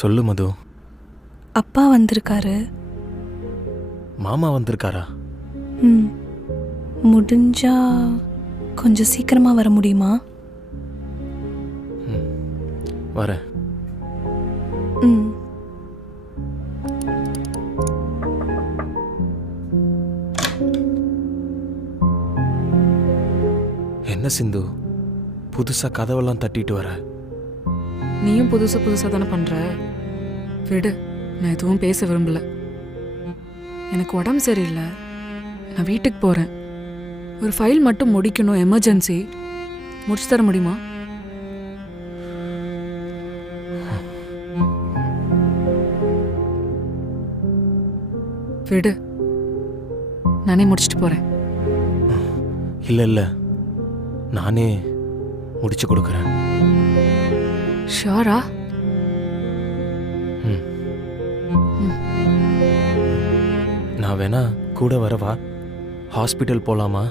சொல்லு மது. அப்பா வந்திருக்காரு. மாமா வந்திருக்காரா? ம் முடிஞ்சா கொஞ்சம் சீக்கிரமா வர முடியுமா? வரேன். ம் என்ன சிந்து, புதுசா கதவெல்லாம் தட்டிட்டு வர? நீயும் புதுசாக தானே பண்ணுற. விடு, நான் எதுவும் பேச விரும்பல. எனக்கு உடம்பு சரியில்லை, நான் வீட்டுக்கு போகிறேன். ஒரு ஃபைல் மட்டும் முடிக்கணும், எமர்ஜென்சி. முடிச்சு தர முடியுமா? விடு, நானே முடிச்சுட்டு போகிறேன். இல்லை இல்லை, நானே முடிச்சு கொடுக்குறேன். ஷியோரா? ம். நான் வேணா கூட வரவா? ஹாஸ்பிட்டல் போகலாமா?